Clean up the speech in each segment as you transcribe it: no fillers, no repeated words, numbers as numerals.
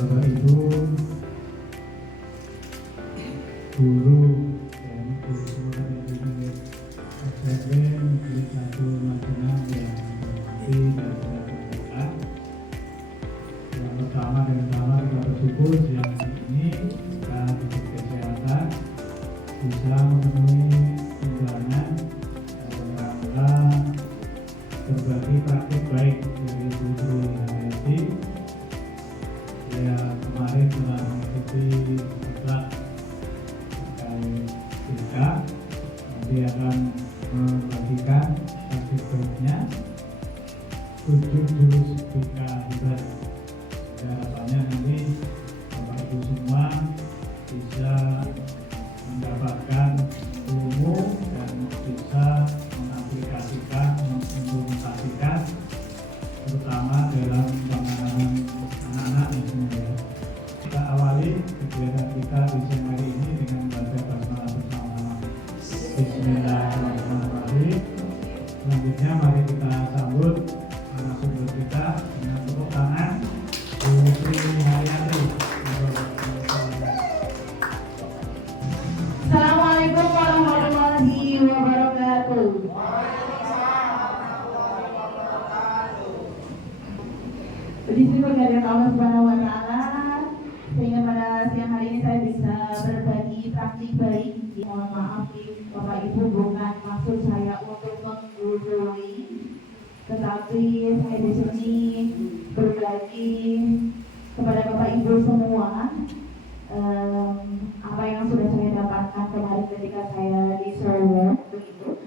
Bapak Ibu guru dan guru dari SMP Negeri 1 Majenang yang berhati dan berdoa. Yang pertama dan utama kita bersyukur siang ini kita diberi kesehatan bisa memenuhi undangan dalam rangka berbagi praktik baik dari guru yang haji yang kemarin telah mengikuti diklat terkait BK, nanti akan membagikan praktik baiknya 7 jurus BK hebat. Harapannya nanti Bapak Ibu semua bisa mendapatkan ilmu dan bisa mengaplikasikan, mengimplementasikan terutama dalam penanganan anak-anak ya. Kita awali kegiatan kita di siang hari ini dengan membaca basmalah bersama-sama. Bismillahirrahmanirrahim. Selanjutnya mari kita sambut narasumber kita dengan tepuk tangan Bu Sri Haryati. Assalamualaikum warahmatullahi wabarakatuh. Puji syukur kehadirat Allah Subhanahu wa taala sehingga pada siang hari ini saya bisa berbagi praktik baik. Mohon maaf Bapak Ibu, bukan maksud saya untuk menggurui, tetapi saya di sini berbagi kepada Bapak Ibu semua apa yang sudah saya dapatkan kemarin ketika saya di server begitu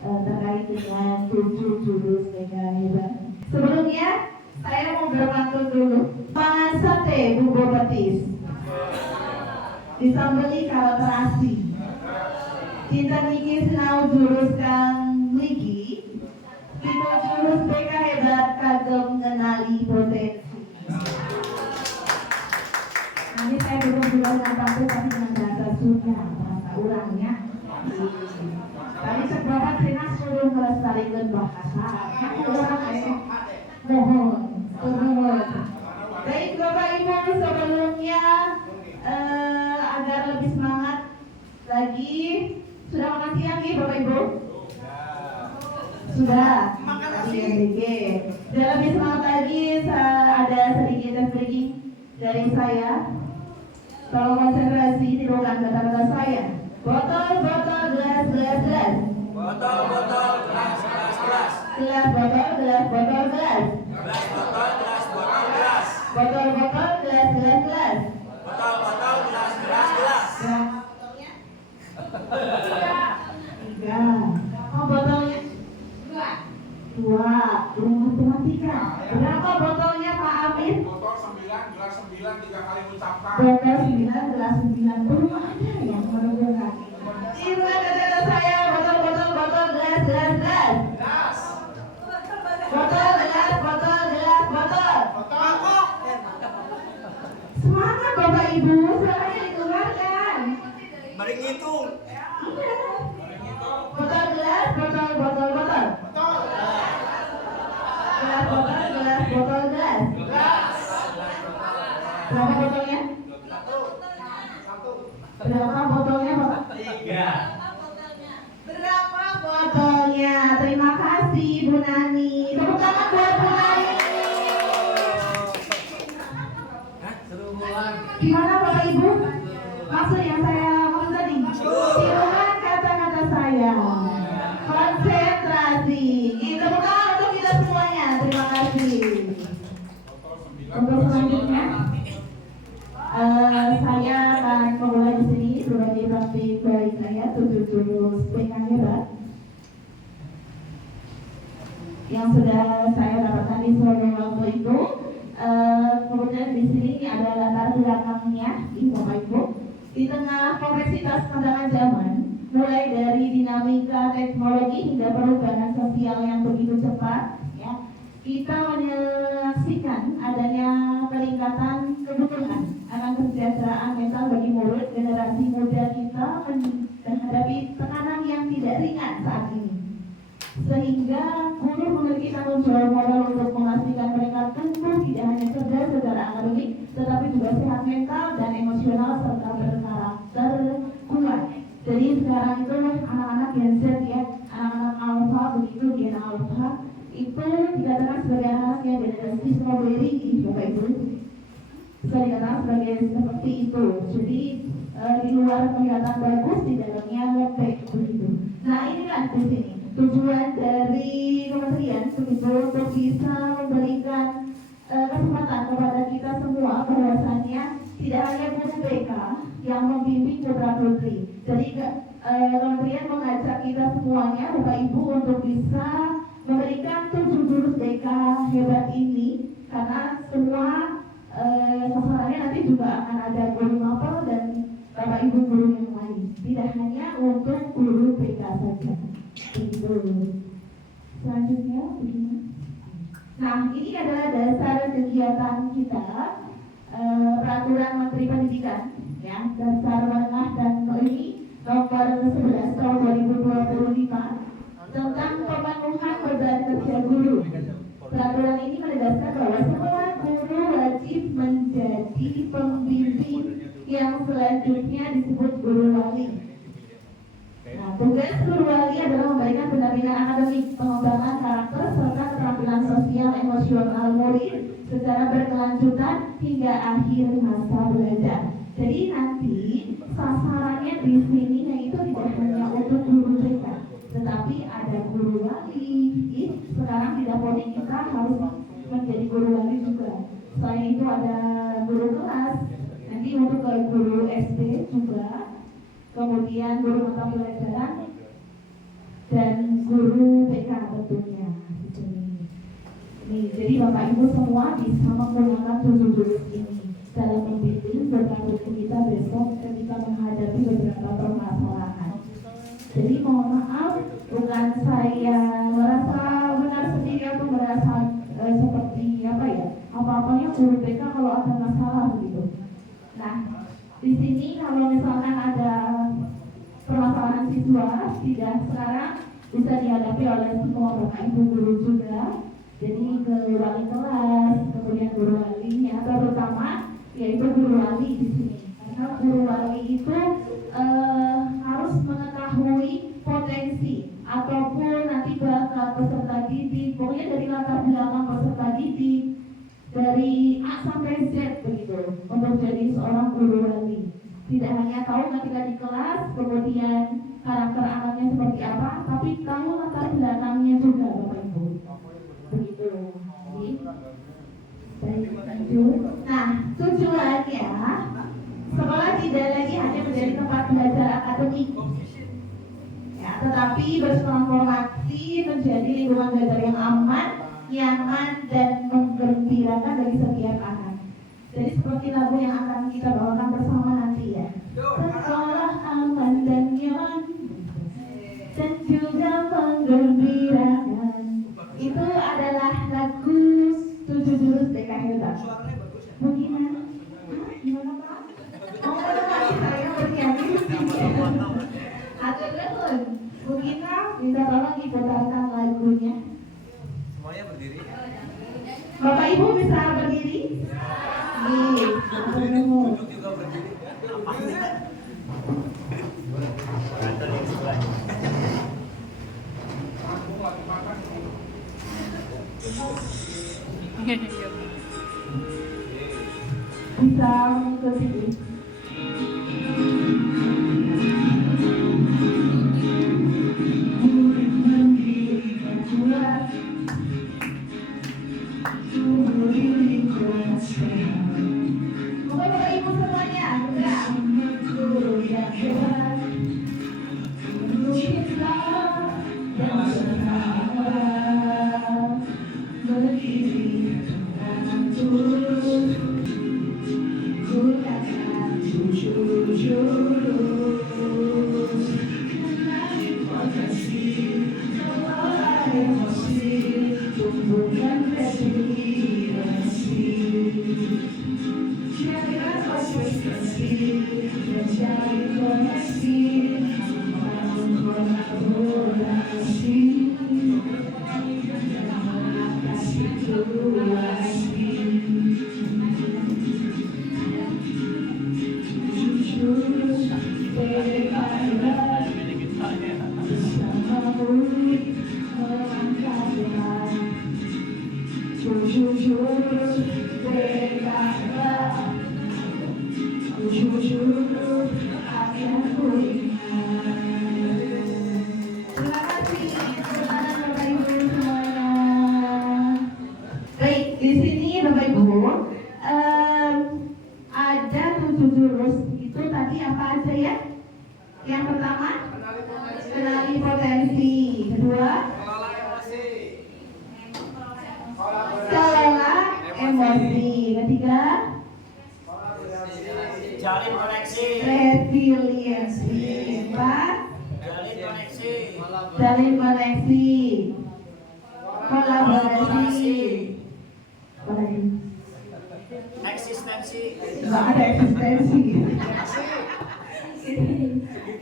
terkait dengan 7 jurus BK hebat. Sebelumnya saya mau berpantun dulu. Pangan sate bumbu petis, disambeli kalau terasi. Kita niki sinau jurus kang mligi, kita jurus BK hebat kagem ngenali potensi. Nanti saya dukung juga dengan pantun tapi dengan bahasa Sunda, bahasa urangnya. Tadi seberapa sinas suruh melestarikan bahasa. Mohon. Baik Bapak Ibu, sebelumnya agar lebih semangat lagi, sudah makan siang nih Bapak Ibu? Sudah. Sedikit. Sudah lebih semangat lagi, ada sedikit breaking dari saya. Tolong konsentrasi, tirukan kata-kata saya. Botol, gelas. Botol, gelas. Gelas, botol, gelas. Botol, gelas. Botol, gelas. Botol, gelas. Tiga. Oh, botolnya? Dua. Belum matematika. Berapa botolnya Pak Amin? Botol 9, gelas 9, 3 kali mengucapkan. Botol 9, gelas 9. Belum ada yang menunjukkan. Tirukan kata-kata saya. Botol, gelas. Botol. Semangat Bapak Ibu, suaranya dikeluarkan. Mari ngitung. Botol, gelas. Gelas, botol, gelas. Berapa botolnya? Berapa botolnya Bapak? 3. Berapa botolnya? Terima kasih Bu Nani. Tepuk tangan buat Bu Nani. Gimana Bapak Ibu? Maksud yang saya ngomong tadi? Tirukan kata-kata saya. Konsentrasi. Tepuk tangan untuk kita semuanya. Terima kasih. Untuk selanjutnya, saya akan memulai di sini berbagi praktik baik saya 7 jurus BK hebat yang sudah saya dapatkan di seluruh waktu itu. Kemudian di sini ada latar belakangnya pagi, Bapak Ibu. Di tengah kompleksitas perkembangan zaman, mulai dari dinamika teknologi hingga perubahan sosial yang begitu cepat, ya, kita menyaksikan adanya peningkatan kebutuhan akan kesejahteraan mental bagi murid generasi muda kita menghadapi tekanan yang tidak ringan saat ini. Sehingga guru memiliki tanggung jawab moral untuk memastikan mereka tumbuh tidak hanya cerdas secara akademik, tetapi juga sehat mental dan emosional serta berkarakter kuat. Jadi sekarang itu anak-anak Gen Z, ya, anak-anak alpha, begitu Gen alpha itu dikatakan sebagai anak yang generasi strawberry, Bapak Ibu. Bisa dikatakan sebagai seperti itu. Jadi di luar kelihatan bagus, di dalamnya lembek begitu. Nah, inilah di sini tujuan dari kementerian begitu untuk bisa memberikan kesempatan kepada kita semua bahwasannya tidak hanya guru BK yang membimbing putra putri. Jadi kementerian mengajak kita semuanya, Bapak Ibu, untuk bisa memberikan 7 jurus BK hebat ini, karena semua sasarannya nanti juga akan ada guru mapel dan Bapak Ibu guru yang lain, tidak hanya untuk guru BK saja. Begitu. Selanjutnya begini. Nah, ini adalah dasar kegiatan kita, peraturan Menteri Pendidikan, ya, dasar menengah, dan ini nomor 11 tahun 2025 tentang pemenuhan beban kerja guru. Peraturan ini menegaskan bahwa semua guru wajib menjadi pembimbing yang selanjutnya disebut guru wali. Nah, tugas guru wali adalah memberikan pendampingan akademik, pengembangan karakter, serta keterampilan sosial emosional murid secara berkelanjutan hingga akhir masa belajar. Jadi nanti sasarannya di sini yaitu tidak hanya untuk guru BK, tetapi ada guru wali. Sekarang tidak boleh kita harus menjadi guru wali juga. Selain itu ada guru kelas, nanti untuk guru SD juga, kemudian guru mata pelajaran dan guru BK tentunya. Nih, jadi Bapak Ibu semua bisa menggunakan 7 jurus ini dalam membimbing berkait kita besok ketika menghadapi beberapa permasalahan. Jadi mohon maaf, bukan saya merasa benar sendiri atau merasa seperti apa ya, apa-apanya guru BK kalau ada masalah begitu. Nah, di sini kalau misalkan ada permasalahan siswa, tidak sekarang bisa dihadapi oleh semua Bapak Ibu guru juga. Jadi ke wali kelas, kemudian guru walinya, terutama yaitu guru wali di sini. Karena guru wali itu harus mengetahui potensi ataupun nanti bakat peserta didik, pokoknya dari latar belakang peserta didik dari A sampai Z begitu untuk jadi seorang guru wali. Tidak hanya tahu ketika di kelas kemudian karakter anaknya seperti apa, tapi tahu latar belakangnya juga, Bapak Ibu. Begitu. Baik, lanjut. Nah, tujuannya sekolah tidak lagi hanya menjadi tempat belajar akademik, ya, tetapi bertransformasi menjadi lingkungan belajar yang aman, nyaman, dan menggembirakan bagi setiap anak. Jadi seperti lagu yang akan kita bawakan bersama nanti, ya. Sekolah aman dan nyaman dan juga menggembirakan. Itu adalah lagu 7 jurus BK hebat. Bagaimana? Gimana Pak? Oh, masih saya bernyanyi Atur dulu. Mungkin bisa tolong diputarkan lagunya. Semuanya berdiri. Bapak Ibu bisa berdiri? Nih, Duduk juga berdiri. bisa ke sini. Bapak Terima kasih, selamat Bapak Ibu semuanya. Baik, di sini Bapak Ibu ada 7 jurus. Itu tadi apa aja ya? Yang pertama, kenali potensi. Kedua, Kelola emosi. kelola emosi. Ketiga, Jalin koneksi. resiliensi. Empat, Jalin koneksi. jalin koneksi. Kolaborasi. Apa lagi? Eksistensi. Nggak ada eksistensi.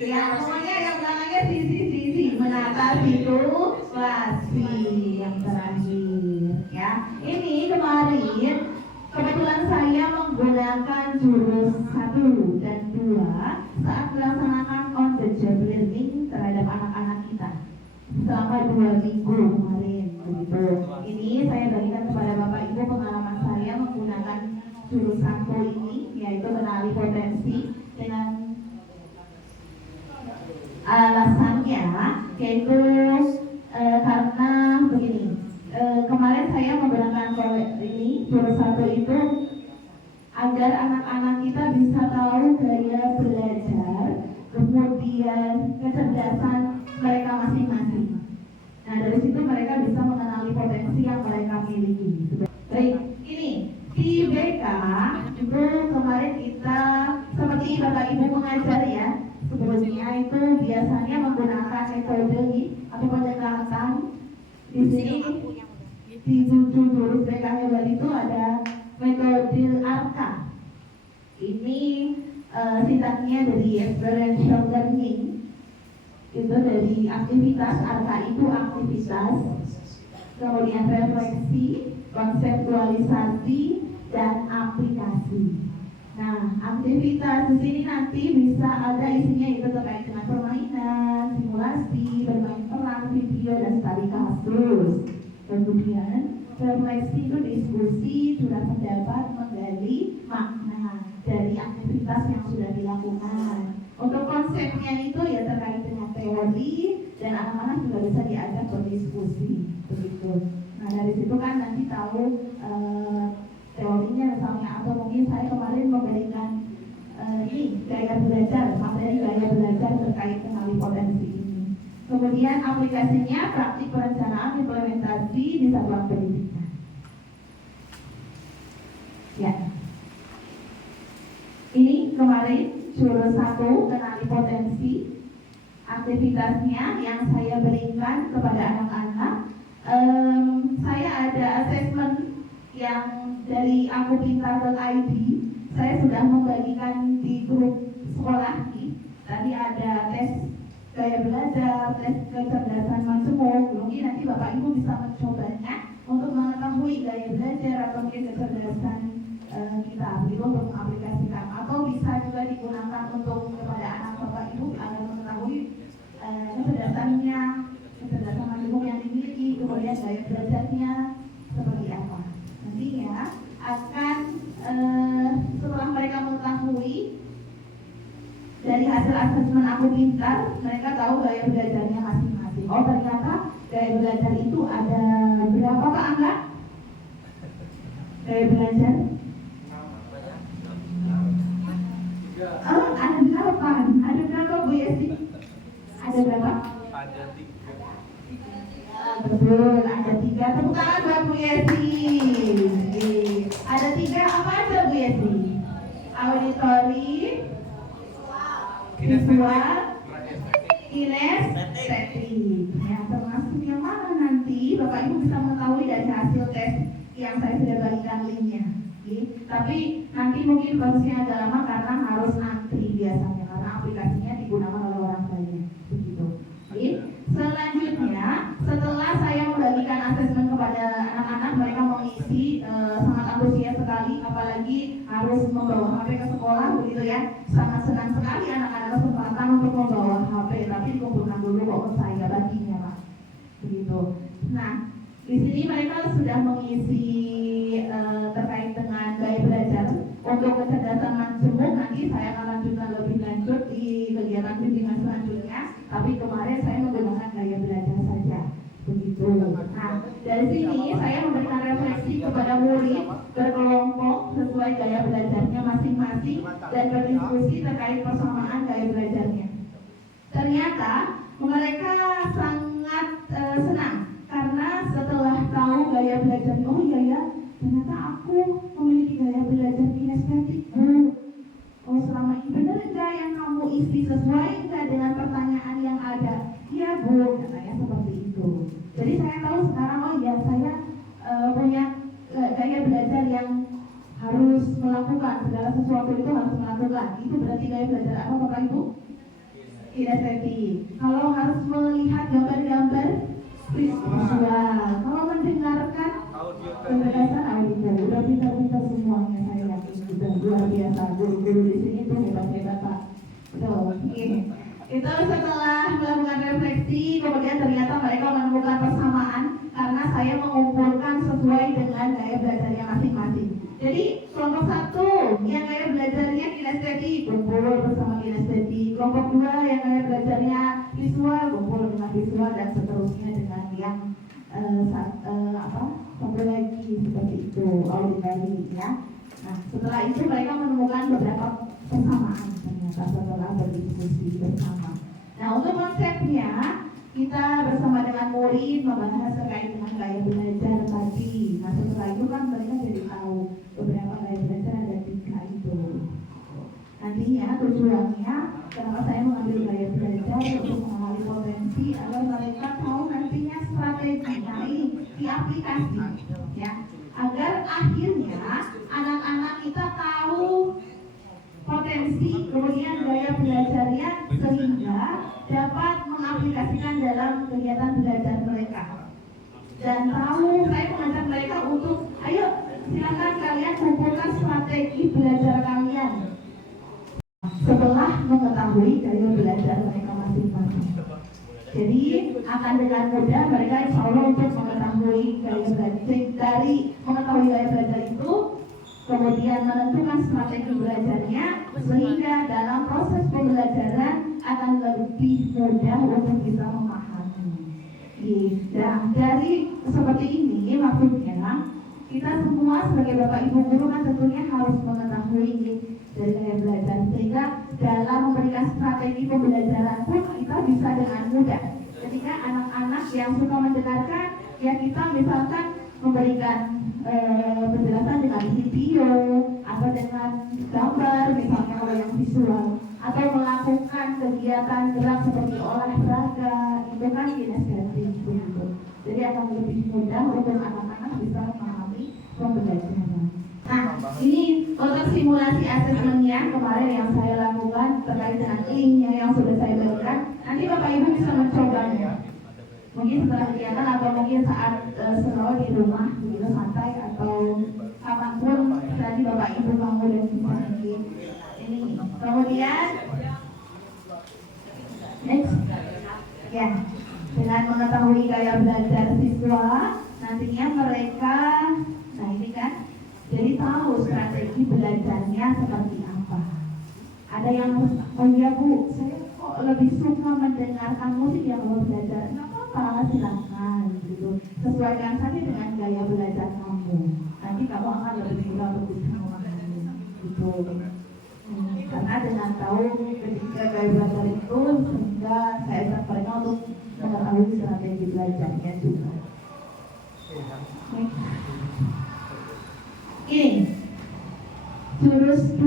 Ya, pokoknya yang belakangnya sisi menata situasi yang terakhir ya. Ini kemarin kebetulan saya menggunakan jurus 1 dan 2 saat melaksanakan on the job learning terhadap anak-anak kita selama 2 minggu kemarin begitu. Ini saya berikan kepada Bapak Ibu pengalaman saya menggunakan jurus 1 ini, yaitu kenali potensi, dengan alasannya yaitu karena begini, kemarin saya menggunakan ini jurus 1 itu agar anak-anak kita bisa tahu gaya belajar, kemudian kecerdasan mereka masing-masing. Nah, dari situ mereka bisa mengenali potensi yang mereka miliki. Baik, ini di BK itu kemarin kita seperti Bapak Ibu mengajar ya, sebelumnya itu biasanya menggunakan metode atau pendekatan. Di sini di jurus BK hebat itu ada metode ARKA. Ini singkatnya dari experiential learning. Itu dari aktivitas, ARKA itu aktivitas, kemudian refleksi, konseptualisasi, dan aplikasi. Nah, aktivitas di sini nanti bisa ada isinya itu terkait dengan permainan, simulasi, bermain peran, video, dan studi kasus. Kemudian refleksi itu diskusi, curah pendapat, menggali makna dari aktivitas yang sudah dilakukan. Untuk konsepnya itu ya terkait dengan teori, dan anak-anak juga bisa diajak berdiskusi begitu. Nah, dari situ kan nanti tahu teorinya misalnya, atau mungkin saya kemarin memberikan ini gaya belajar, materi gaya belajar terkait dengan potensi ini. Kemudian aplikasinya praktik perencanaan implementasi di satuan pendidikan. Ya. Ini kemarin jurus 1 kenali potensi, aktivitasnya yang saya berikan kepada anak-anak. Saya ada assessment yang dari akupintar.id. Saya sudah membagikan di grup sekolah nih. Tadi ada tes gaya belajar, tes kecerdasan majemuk. Mungkin nanti Bapak Ibu bisa mencobanya untuk mengetahui gaya belajar atau mungkin kecerdasan kita begitu untuk mengaplikasikan, atau bisa juga digunakan untuk kepada anak Bapak Ibu agar mengetahui kecerdasannya, kecerdasan majemuk yang dimiliki, kemudian gaya belajarnya seperti apa. Nantinya akan setelah mereka mengetahui dari hasil asesmen Aku Pintar, mereka tahu gaya belajarnya masing-masing. Oh, ternyata gaya belajar itu ada berapa Pak Angga? Gaya belajar? Ada berapa? Ada berapa Bu Yesi? Ada berapa? Ada 3. Betul, ada 3. Tepuk tangan buat Bu Yesi. Ada 3 apa aja Bu Yesi? Auditori, visual, kinestetik. Ya, termasuk yang mana nanti Bapak Ibu bisa mengetahui dari hasil tes yang saya sudah bagikan linknya. Tapi nanti mungkin prosesnya agak lama karena harus antri biasanya karena aplikasinya digunakan oleh orang banyak begitu. Selanjutnya setelah saya membagikan asesmen kepada anak-anak, mereka mengisi sangat antusias sekali, apalagi harus membawa HP ke sekolah begitu ya. Sangat senang sekali anak-anak kesempatan untuk membawa HP, tapi dikumpulkan dulu kok saya baginya Pak. Begitu. Nah, di sini mereka sudah mengisi terkait dengan gaya belajar untuk kecerdasan majemuk. Nanti saya akan lanjutkan lebih lanjut di kegiatan bimbingan selanjutnya. Tapi kemarin saya menggunakan gaya belajar saja, begitu. Nah, dari sini saya memberikan refleksi kepada murid berkelompok sesuai gaya belajarnya masing-masing dan berdiskusi terkait persamaan gaya belajarnya. Ternyata mereka sangat senang karena setelah tahu gaya belajar, oh iya ya, ternyata aku memiliki gaya belajar kinestetik. Oh selama ini benar enggak yang kamu isi sesuai enggak dengan pertanyaan yang ada? Iya Bu, katanya seperti itu. Jadi saya tahu sekarang, oh ya saya punya gaya belajar yang harus melakukan segala sesuatu itu harus melakukan. Itu berarti gaya belajar apa Bapak Ibu? Kinestetik. Kalau harus melihat gambar-gambar visual, kalau mendengarkan kecerdasan audio, udah pintar-pintar semuanya saya yakin sudah luar biasa. Guru-guru di sini tuh hebat-hebat Pak. Betul. Itu setelah melakukan refleksi, kemudian ternyata mereka menemukan persamaan karena saya mengumpulkan sesuai dengan gaya belajarnya masing-masing. Jadi kelompok 1 yang gaya belajarnya kinestetik kumpul bersama kinestetik, kelompok 2 yang gaya belajarnya visual kumpul dengan visual, dan seterusnya dengan yang satu lagi seperti itu auditory ya. Nah setelah itu mereka menemukan beberapa persamaan ternyata setelah berdiskusi bersama. Nah untuk konsepnya kita bersama dengan murid membahas terkait dengan gaya belajar tadi. Nah setelah itu kan mereka jadi tahu beberapa gaya belajar ada 3 itu. Nantinya tujuannya kenapa saya mengambil gaya belajar untuk mengenali potensi agar mereka tahu nantinya strateginya di aplikasi ya, agar akhirnya anak-anak kita tahu potensi kemudian gaya belajarnya sehingga dapat mengaplikasikan dalam kegiatan belajar mereka. Dan tahu saya mengajak mereka untuk ayo silakan kalian kumpulkan strategi belajar kalian setelah mengetahui gaya belajar mereka masing-masing. Jadi akan dengan mudah mereka insya Allah untuk mengetahui gaya belajar, dari mengetahui gaya belajar itu kemudian menentukan strategi belajarnya sehingga dalam proses pembelajaran akan lebih mudah untuk bisa memahami. Nah dari seperti ini maksudnya kita semua sebagai Bapak Ibu guru kan tentunya harus mengetahui dari gaya belajar sehingga dalam memberikan strategi pembelajaran pun kita bisa dengan mudah. Ketika anak-anak yang suka mendengarkan, ya kita misalkan memberikan penjelasan dengan video atau dengan gambar misalnya kalau yang visual, atau melakukan kegiatan gerak seperti olahraga, itu kan kinestetik begitu. Jadi akan lebih mudah untuk anak-anak bisa memahami pembelajaran. Nah, ini untuk simulasi asesmennya kemarin yang saya lakukan terkait dengan linknya yang sudah saya berikan. Nanti Bapak Ibu bisa mencobanya. Mungkin setelah kegiatan atau mungkin saat selalu di rumah begitu santai atau kapanpun tadi Bapak Ibu kamu dan bisa mungkin ini. Kemudian next ya, dengan mengetahui gaya belajar siswa nantinya mereka, nah ini kan jadi tahu strategi belajarnya seperti apa. Ada yang oh ya Bu, saya kok lebih suka mendengarkan musik ya kalau belajar. Nggak apa-apa, silakan gitu. Sesuaikan saja dengan gaya belajar kamu. Nanti kamu akan lebih mudah untuk bisa memahami gitu. Karena dengan tahu ketika gaya belajar itu sehingga saya ajak mereka untuk mengetahui strategi belajarnya juga. Ini jurus 2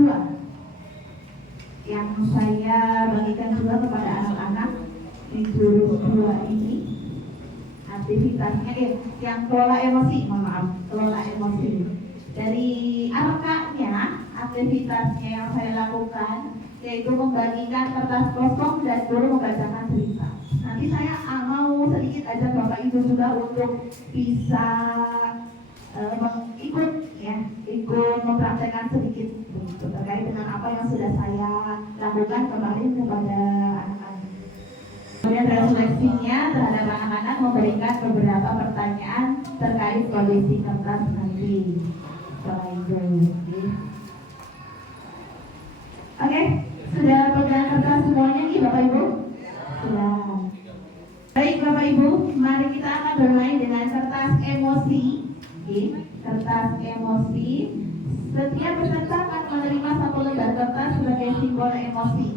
yang saya bagikan juga kepada anak-anak di jurus 2 ini. Aktivitasnya yang kelola emosi, kelola emosi. Dari angkanya, aktivitasnya yang saya lakukan yaitu membagikan kertas kosong dan guru membacakan cerita. Nanti saya mau sedikit ajak Bapak Ibu juga untuk bisa ikut mempraktekkan sedikit begitu, terkait dengan apa yang sudah saya lakukan kemarin kepada anak-anak. Kemudian refleksinya terhadap anak-anak memberikan beberapa pertanyaan terkait kondisi kertas nanti. Setelah itu, oke, sudah pegang kertas semuanya nih Bapak Ibu? Sudah. Baik Bapak Ibu, mari kita akan bermain dengan kertas emosi. Kertas emosi. Setiap peserta akan menerima satu lembar kertas sebagai simbol emosi.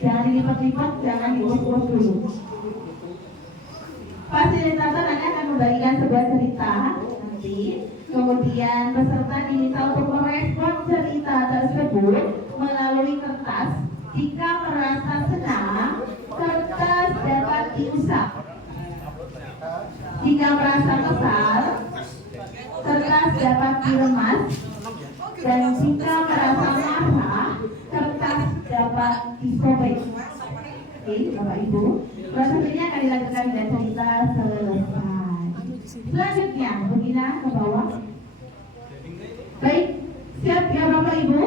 Jangan dilipat-lipat, jangan diurus-urus dulu. Fasilitator nanti akan membagikan sebuah cerita nanti. Kemudian peserta diminta untuk merespon cerita tersebut melalui kertas. Jika merasa senang, kertas dapat diusap. Jika merasa kesal, kertas dapat diremas. Dan jika merasa marah, kertas dapat disobek. Oke, Bapak Ibu, proses ini akan dilakukan dengan cerita selesai. Selanjutnya, Bugina ke bawah. Baik, siap ya Bapak Ibu?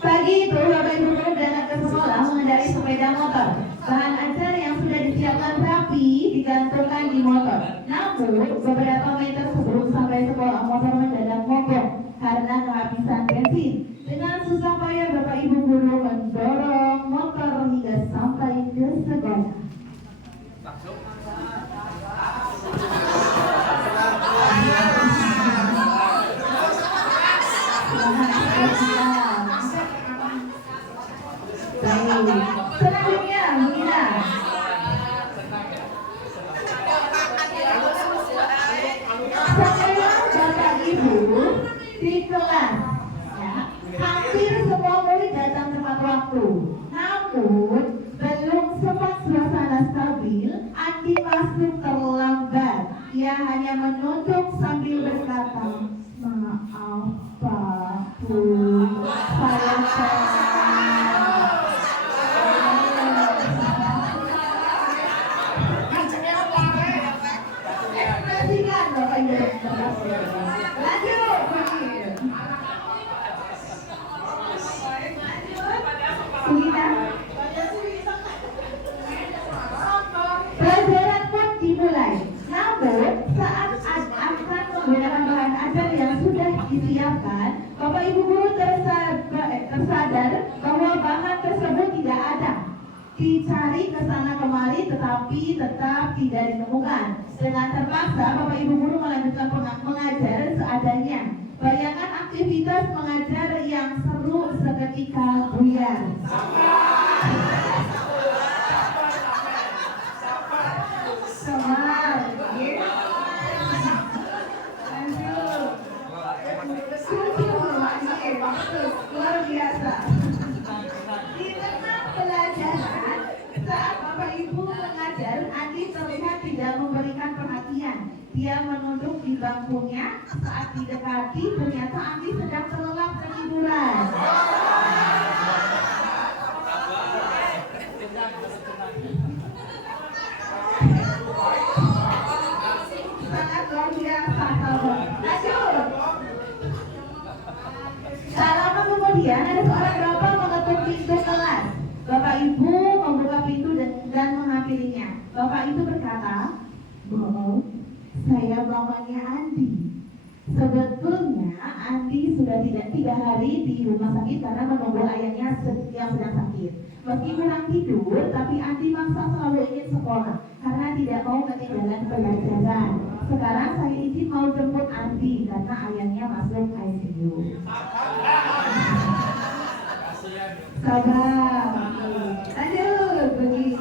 Pagi itu Bapak Ibu guru berangkat ke sekolah mengendarai sepeda motor. Bahan ajar yang sudah disiapkan rapi digantungkan di motor. Namun beberapa meter sebelum sampai sekolah motor mendadak mogok karena kehabisan bensin. Dengan susah payah Bapak Ibu guru mendorong motor hingga sampai ke sekolah. Selanjutnya, Bugina. Sekarang Bapak Ibu di kelas, ya, hampir semua murid datang tepat waktu. Namun belum sempat suasana stabil, Andi masuk terlambat. Ia hanya menunduk sambil berkata, "Maaf Pak Bu, saya ekspresikan Bapak Ibu. Lanjut. Bugina. Pelajaran pun dimulai. Namun saat akan menggunakan bahan ajar yang sudah disiapkan, Bapak Ibu guru tersadar bahwa bahan tersebut tidak ada. Dicari ke sana kemari tetapi tetap tidak ditemukan. Dengan terpaksa Bapak Ibu guru melanjutkan mengajar seadanya. Bayangkan aktivitas mengajar yang seru seketika buyar. Luar biasa. Di tengah pelajaran, saat Bapak Ibu mengajar, Andi terlihat tidak memberikan perhatian. Dia menunduk di bangkunya. Saat didekati, ternyata Andi sedang terlelap ketiduran. Sangat luar biasa. Lanjut. Tak lama kemudian ada seorang bapak mengetuk pintu kelas. Bapak Ibu membuka pintu dan menghampirinya. Bapak itu berkata, "Bu, saya mamanya Andi. Sebetulnya Andi sudah tidak 3 hari di rumah sakit karena menunggu ayahnya yang sedang sakit. Meski kurang tidur, tapi Andi maksa selalu ingin sekolah karena tidak mau ketinggalan pelajaran. Sekarang saya izin mau jemput Andi karena ayahnya masuk ICU." Sabar. Lanjut, begini.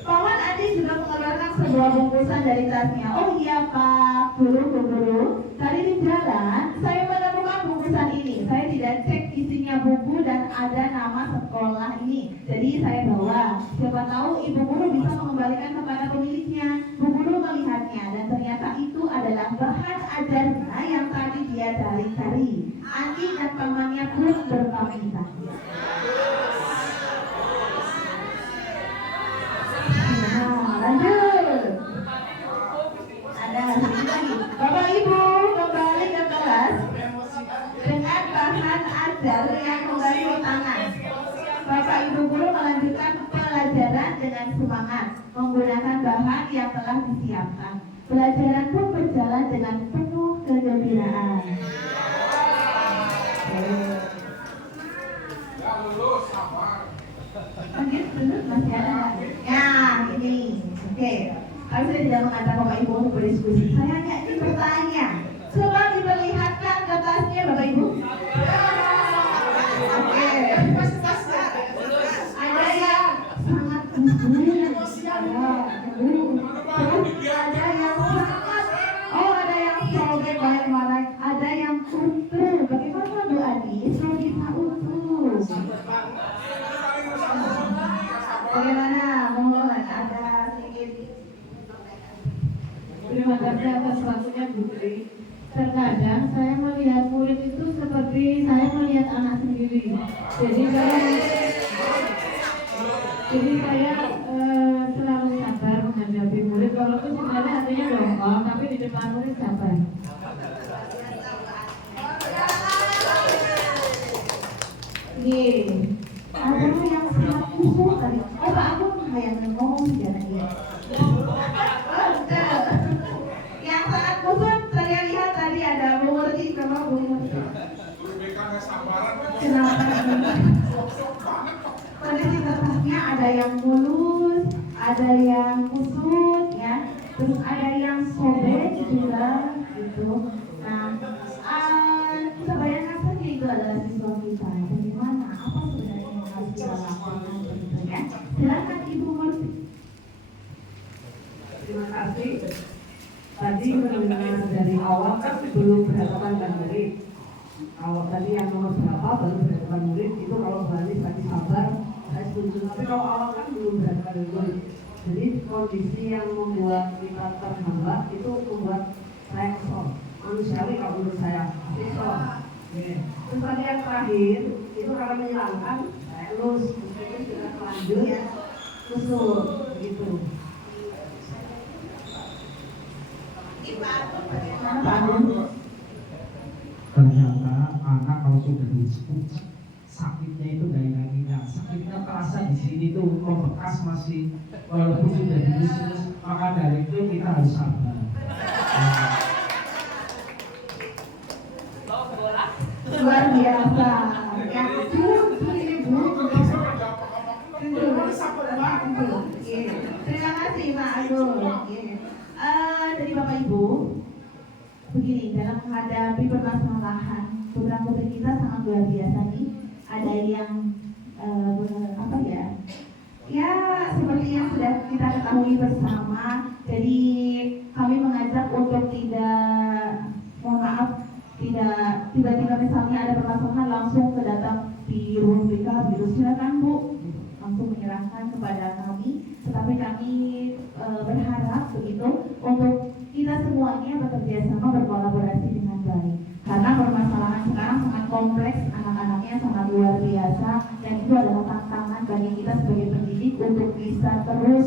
Paman Andi juga mengeluarkan sebuah bungkusan dari tasnya. "Oh iya Pak, guru. Tadi di jalan saya menemukan bungkusan ini. Saya tidak cek isinya buku dan ada nama sekolah ini. Jadi saya bawa, siapa tahu ibu guru bisa mengembalikan kepada pemiliknya. Bu guru melihatnya dan ternyata itu adalah bahan ajarnya yang tadi dia cari-cari. Anjing dan pamannya pun berpamitan. Nah, lanjut. Ada lagi. Bapak Ibu kembali ke kelas dengan bahan ajar yang membantu tangan. Bapak Ibu guru melanjutkan pelajaran dengan semangat menggunakan bahan yang telah disiapkan. Pelajaran pun berjalan dengan penuh kegembiraan. Ya lulus sama. Masih ada. Ya, ini. Oke. Kami sudah tidak mengajak Bapak Ibu untuk berdiskusi. Saya hanya ingin bertanya. Coba diperlihatkan kertasnya Bapak Ibu. Oke. Ada yang sangat ada yang sangat. Oh, ada yang sobek baik-baik. Ada yang utuh. Bagaimana Bu Adi? Saya bisa utuh. Bagaimana? Mohon ada sedikit. Terima kasih atas waktunya Bu Tri. Terkadang saya melihat murid itu seperti saya melihat anak sendiri. Jadi saya selalu sabar menghadapi murid, walaupun sebenarnya hatinya dongkol, tapi di depan murid sabar. Ada yang sangat khusus tadi. Oh, Pak Agung yang ngomong sejarah dia. Yang sangat khusus saya lihat tadi ada Bu Murti sama Bu Murti. Kenapa? Kondisi kertasnya ada yang mulus, ada yang kusut, ya, terus ada yang sobek juga, gitu. Nah, kita bayangkan saja itu adalah siswa kita. Bagaimana? Apa sebenarnya yang harus kita lakukan, gitu ya? Silakan Ibu Murti. Terima kasih. Tadi mendengar dari awal kan belum berhadapan dengan murid. Kalau tadi yang nomor berapa baru berhadapan murid itu kalau berani tadi sabar saya setuju. Tapi kalau awal kan belum berhadapan dengan murid. Jadi kondisi yang membuat kita terhambat itu membuat saya kesal. Manusiawi kalau menurut saya kesal. Terus tadi yang terakhir itu kalau menyerangkan saya lulus. Meskipun tidak lanjut usul gitu. Ternyata anak kalau sudah disebut sakitnya itu dari kakinya, sakitnya terasa di sini tuh membekas masih walaupun sudah dilus-lus, maka dari itu kita harus sabar. Luar biasa. Yang kecil Ibu. Terima kasih Pak Agung. Dari Bapak Ibu, begini, dalam menghadapi permasalahan program putri kita sangat luar biasa nih. Ada yang ya seperti yang sudah kita ketahui bersama. Jadi kami mengajak untuk tidak, mohon maaf, tidak tiba-tiba misalnya ada permasalahan langsung datang di ruang BK gitu. Silakan Bu, langsung menyerahkan kepada kami. Tetapi kami berharap begitu untuk kita semuanya bekerja sama, berkolaborasi dengan baik. Karena permasalahan sekarang sangat kompleks, anak-anaknya sangat luar biasa, dan itu adalah tantangan bagi kita sebagai pendidik untuk bisa terus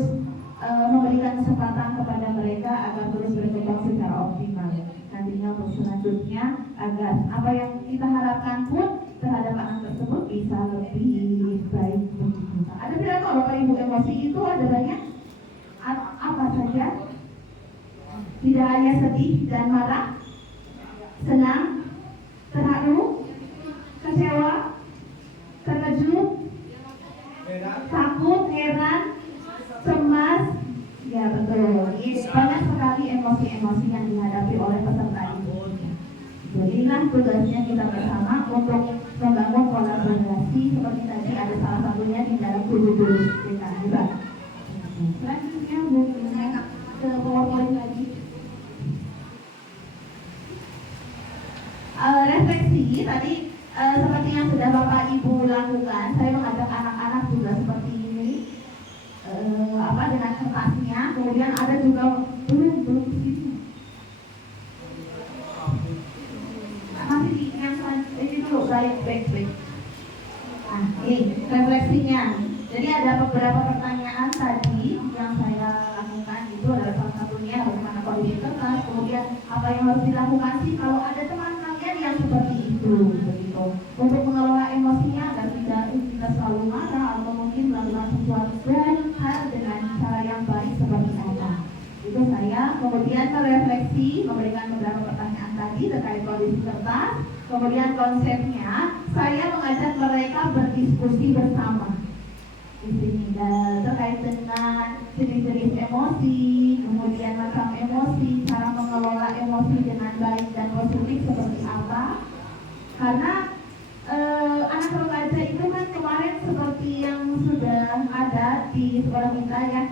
memberikan kesempatan kepada mereka agar terus berkembang secara optimal. Nantinya untuk selanjutnya agar apa yang kita harapkan pun terhadap anak tersebut bisa lebih baik. Ada berapa Bapak Ibu emosi itu ada banyak? Apa saja? Tidak hanya sedih dan marah, senang, terharu, kecewa, terkejut, takut, heran, cemas. Ya betul, banyak sekali emosi-emosi yang dihadapi oleh peserta ini. Jadi inilah tugasnya kita bersama untuk membangun kolaborasi seperti tadi ada salah satunya di dalam guru-guru kita juga. Selanjutnya ke PowerPoint lagi. Refleksi tadi seperti yang sudah Bapak Ibu lakukan, saya mengajak anak-anak juga seperti ini, dengan kertasnya. Kemudian ada juga belum di sini. Masih di yang ini dulu, baik. Nah, ini refleksinya. Jadi ada beberapa pertanyaan tadi yang saya lakukan, itu adalah salah satunya bagaimana kondisi kertas, kemudian apa yang harus dilakukan sih kalau ada teman kalian yang seperti itu, begitu. Untuk mengelola emosinya agar tidak selalu marah atau mungkin melakukan sesuatu hal dengan cara yang baik seperti apa. Itu saya kemudian merefleksi, memberikan beberapa pertanyaan tadi terkait kondisi kertas, kemudian konsepnya saya mengajak mereka berdiskusi bersama. Di sini terkait dengan jenis-jenis emosi, kemudian macam emosi, cara mengelola emosi dengan baik dan positif seperti apa. Karena anak remaja itu kan kemarin seperti yang sudah ada di sekolah kita ya,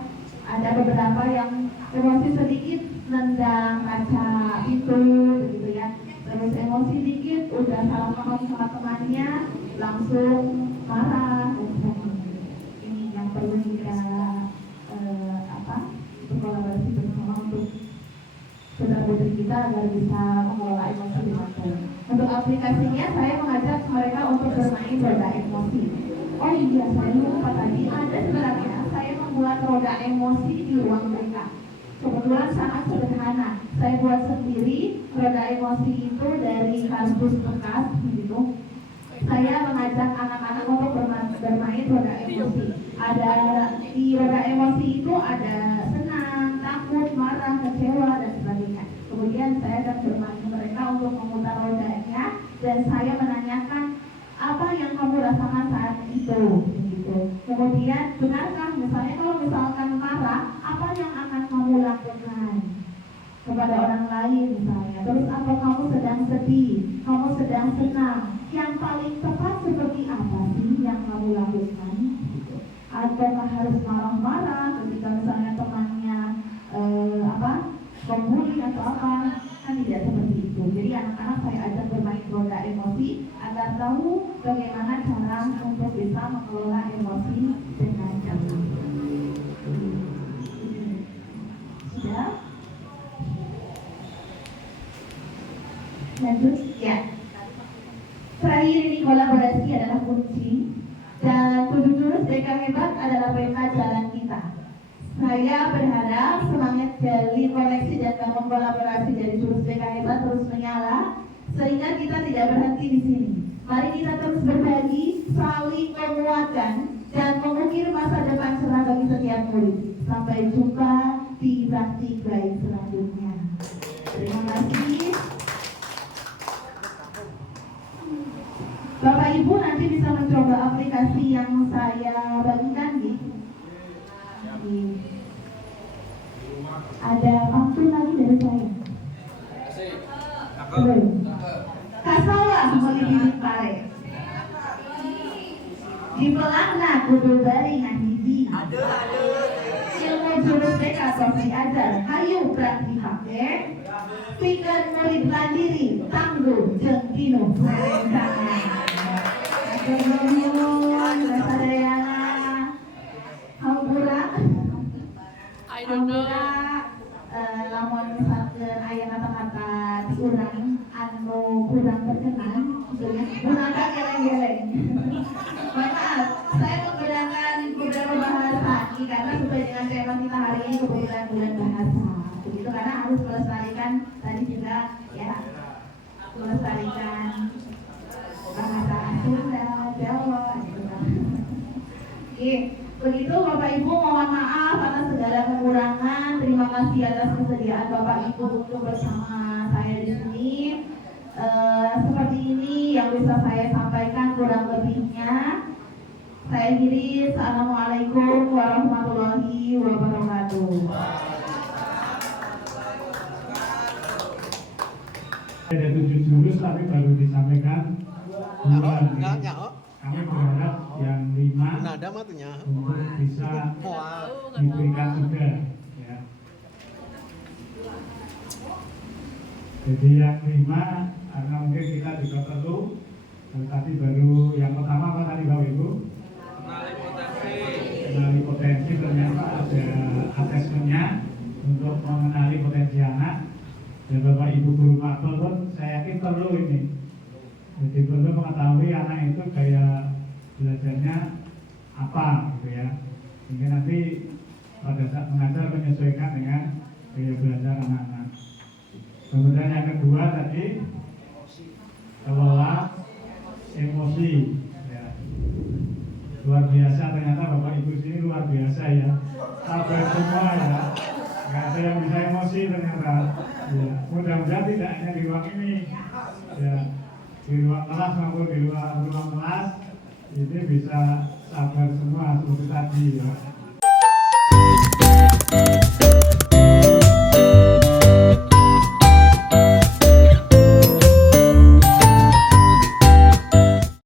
ada beberapa yang emosi sedikit nendang kaca pintu begitu ya, terus emosi dikit udah salah paham sama temannya langsung marah dan sebagainya. Perlu kita berkolaborasi bersama untuk saudara-saudari kita agar bisa mengelola emosi dengan baik. Untuk aplikasinya saya mengajak mereka untuk bermain roda emosi. Oh iya, saya lupa tadi ada sebenarnya saya membuat roda emosi di ruang mereka. Kebetulan sangat sederhana. Saya buat sendiri roda emosi itu dari kardus bekas gitu. Saya mengajak anak-anak untuk bermain roda emosi. Ada di roda emosi itu ada senang, takut, marah, kecewa dan sebagainya. Kemudian saya akan bermain mereka untuk memutar rodanya dan saya menanyakan apa yang kamu rasakan saat itu. Begitu. Kemudian benarkah misalnya kalau misalkan marah, apa yang akan kamu lakukan kepada orang lain misalnya. Terus apa kamu sedang sedih, kamu sedang senang. Yang paling tepat seperti apa sih yang kamu lakukan? Ataukah harus marah-marah ketika misalnya temannya membuli atau apa? Kan tidak seperti itu. Jadi anak-anak saya ajak bermain roda emosi agar tahu bagaimana cara untuk bisa mengelola emosi dengan baik. Sudah? Lanjut ya. Terakhir ini kolaborasi adalah kunci dan 7 jurus BK Hebat adalah peta jalan kita. Saya berharap semangat jalin koneksi dan bangun kolaborasi dari jurus BK Hebat terus menyala sehingga kita tidak berhenti di sini. Mari kita terus berbagi, saling menguatkan dan mengukir masa depan cerah bagi setiap murid. Sampai jumpa di praktik baik selanjutnya. Terima kasih. Bapak Ibu nanti bisa mencoba aplikasi yang saya bagikan ada pantun lagi dari saya. Belum. Kasawa melibit pare. Di pelakna kudu bari ngahiji. Ilmu jurus BK tos diajar, hayu praktik hake. Pikir murid landiri, tangguh jeung pinuh rencangan. I don't know. Lamun misalkan aya kata-kata diurang anu kurang berkenan, gunakan geleng-geleng. Maaf, saya menggunakan beberapa bahasa ini karena sesuai dengan tema kita hari ini kebetulan bulan bahasa. Begitu karena harus melestarikan tadi juga ya, melestarikan bahasa Sunda, Jawa gitu kan. Oke, begitu Bapak Ibu, mohon maaf atas segala kekurangan. Terima kasih atas kesediaan Bapak Ibu untuk bersama saya di sini. Seperti ini yang bisa saya sampaikan, kurang lebihnya saya akhiri. Assalamualaikum warahmatullahi wabarakatuh. Ada 7 jurus tapi baru disampaikan 2. Kami berharap yang 5 untuk bisa diberikan juga ya. Jadi yang 5 karena mungkin kita juga perlu, tadi baru yang pertama apa tadi Bapak? Jadi ternyata ada asesmennya untuk mengenali potensi anak. Dan Bapak Ibu guru mapel pun saya yakin perlu ini. Jadi perlu mengetahui anak itu gaya belajarnya apa gitu ya. Sehingga nanti pada saat mengajar menyesuaikan dengan gaya belajar anak-anak. Kemudian yang kedua tadi kelola emosi. Ya. Luar biasa ternyata Bapak Ibu sini luar biasa ya. Sabar semua ya. Nggak ada yang bisa emosi ternyata. Ya. Mudah-mudahan tidak hanya di ruang ini. Ya. Di ruang kelas maupun di luar ruang kelas ini bisa sabar semua seperti tadi ya.